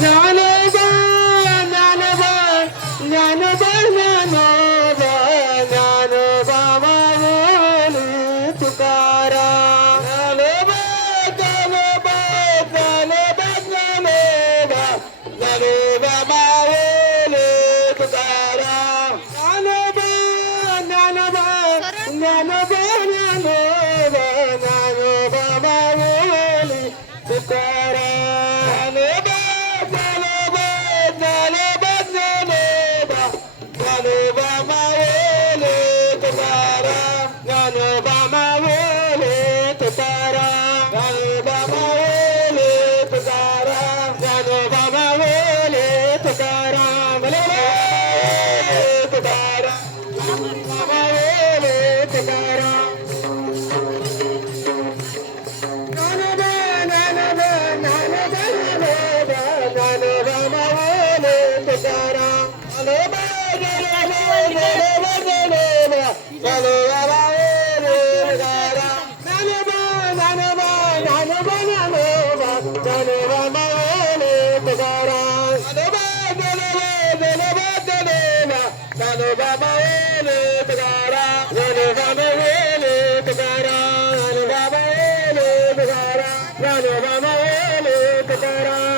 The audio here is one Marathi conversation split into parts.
ज्ञानोबा ज्ञानोबा ज्ञानोबा ज्ञानोबा ज्ञानोबा माऊली तुकाराम ज्ञानोबा ज्ञानोबा ज्ञानोबा ज्ञानोबा ज्ञानोबा माऊली तुकाराम ज्ञानोबा ज्ञानोबा ज्ञानोबा ज्ञानोबा ज्ञानोबा माऊली तुकाराम ज्ञानोबा ज्ञानोबा ज्ञानोबा ज्ञानोबा माऊली तुकाराम ज्ञानोबा माऊली तुकाराम ज्ञानोबा माऊली तुकाराम ज्ञानोबा माऊली तुकाराम तुकाराम माऊली तुकाराम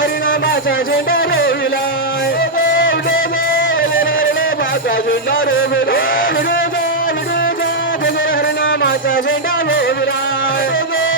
हरिनामाचा झेंडा रोविलाय हरिनामाचा झेंडा रोविलाय